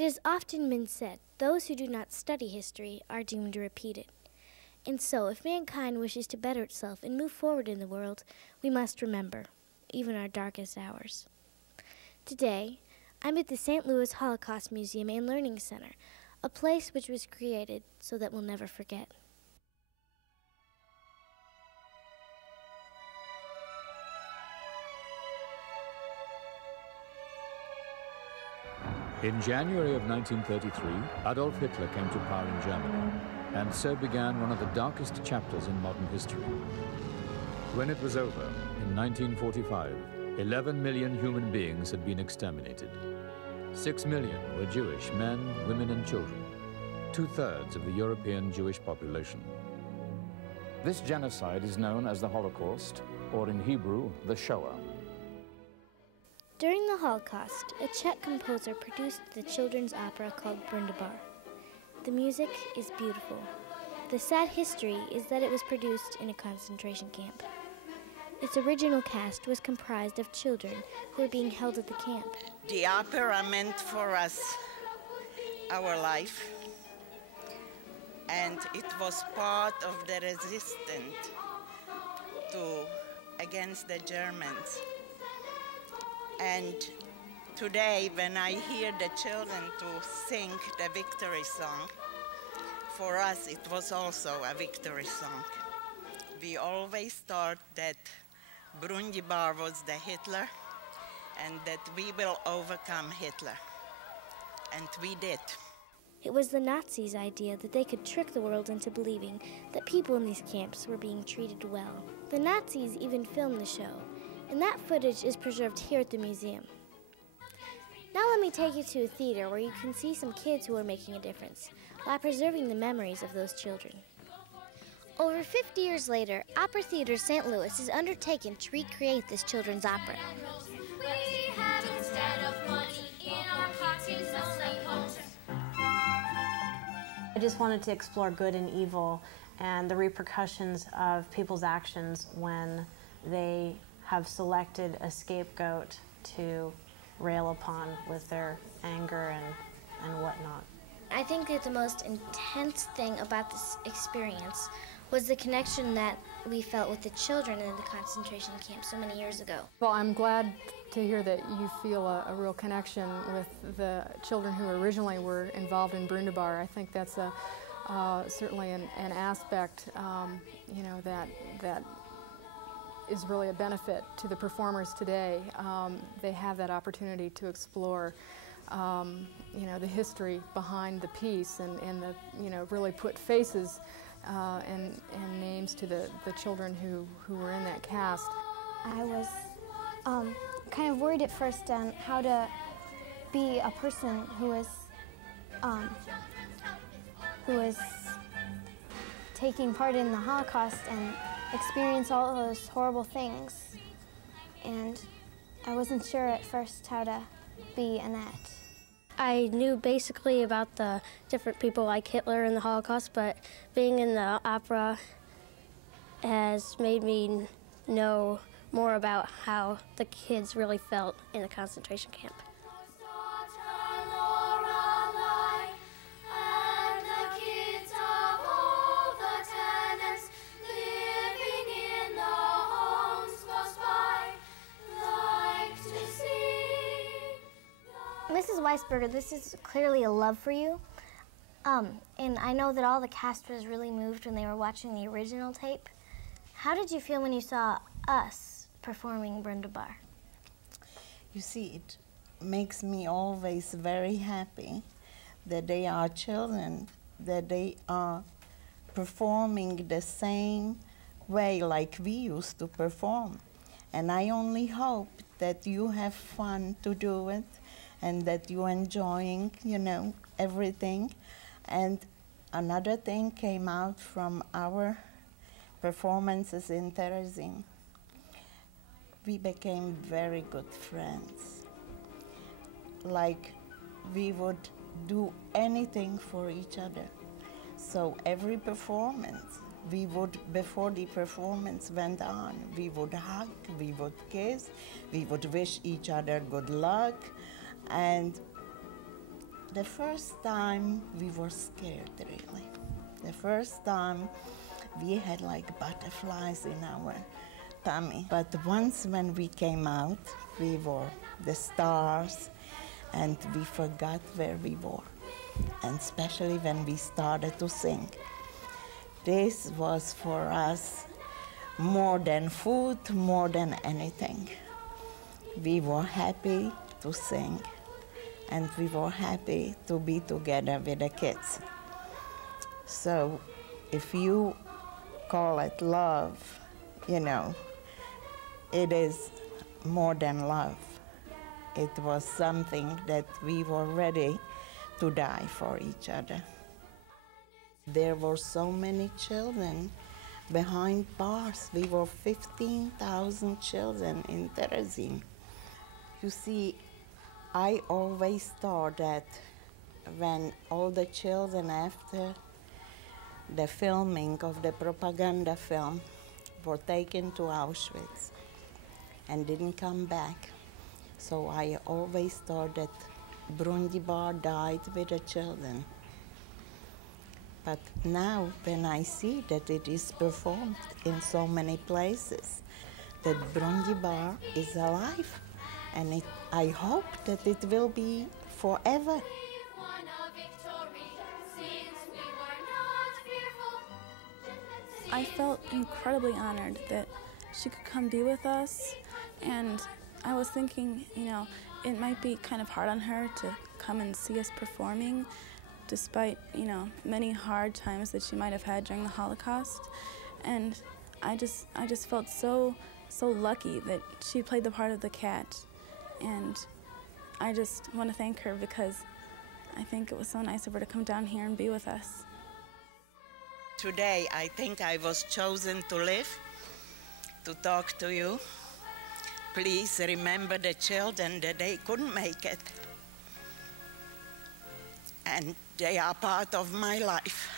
It has often been said, those who do not study history are doomed to repeat it. And so, if mankind wishes to better itself and move forward in the world, we must remember, even our darkest hours. Today, I'm at the St. Louis Holocaust Museum and Learning Center, a place which was created so that we'll never forget. In January of 1933, Adolf Hitler came to power in Germany, and so began one of the darkest chapters in modern history. When it was over, in 1945, 11 million human beings had been exterminated. 6 million were Jewish men, women, and children, 2/3 of the European Jewish population. This genocide is known as the Holocaust, or in Hebrew, the Shoah. During the Holocaust, a Czech composer produced the children's opera called Brundibar. The music is beautiful. The sad history is that it was produced in a concentration camp. Its original cast was comprised of children who were being held at the camp. The opera meant for us our life, and it was part of the resistance against the Germans. And today, when I hear the children to sing the victory song, for us it was also a victory song. We always thought that Brundibar was the Hitler and that we will overcome Hitler. And we did. It was the Nazis' idea that they could trick the world into believing that people in these camps were being treated well. The Nazis even filmed the show, and that footage is preserved here at the museum. Now let me take you to a theater where you can see some kids who are making a difference while preserving the memories of those children. Over 50 years later, Opera Theater St. Louis is undertaken to recreate this children's opera. We have instead of money in our pockets only culture. I just wanted to explore good and evil and the repercussions of people's actions when they have selected a scapegoat to rail upon with their anger and whatnot. I think that the most intense thing about this experience was the connection that we felt with the children in the concentration camp so many years ago. Well, I'm glad to hear that you feel a real connection with the children who originally were involved in Brundibar. I think that's certainly an aspect, that is really a benefit to the performers today. They have that opportunity to explore, the history behind the piece and really put faces and names to the children who were in that cast. I was kind of worried at first on how to be a person who is taking part in the Holocaust and experience all of those horrible things. And I wasn't sure at first how to be Annette. I knew basically about the different people like Hitler and the Holocaust, but being in the opera has made me know more about how the kids really felt in the concentration camp. Mrs. Weisberger, this is clearly a love for you. And I know that all the cast was really moved when they were watching the original tape. How did you feel when you saw us performing Brundibar? You see, it makes me always very happy that they are children, that they are performing the same way like we used to perform. And I only hope that you have fun to do it and that you're enjoying, everything. And another thing came out from our performances in Terezin. We became very good friends. Like, we would do anything for each other. So every performance, we would, before the performance went on, we would hug, we would kiss, we would wish each other good luck. And The first time we were scared, really. The first time we had like butterflies in our tummy. But once when we came out, we were the stars and we forgot where we were. And especially when we started to sing. This was for us more than food, more than anything. We were happy to sing and we were happy to be together with the kids. So if you call it love, you know, it is more than love. It was something that we were ready to die for each other. There were so many children behind bars. We were 15,000 children in Terezin. You see, I always thought that when all the children after the filming of the propaganda film were taken to Auschwitz and didn't come back, so I always thought that Brundibar died with the children. But now when I see that it is performed in so many places, that Brundibar is alive, and I hope that it will be forever. I felt incredibly honored that she could come be with us, and I was thinking, you know, it might be kind of hard on her to come and see us performing, despite, you know, many hard times that she might have had during the Holocaust. And I just felt so lucky that she played the part of the cat. And I just want to thank her because I think it was so nice of her to come down here and be with us. Today, I think I was chosen to live, to talk to you. Please remember the children that they couldn't make it. And they are part of my life.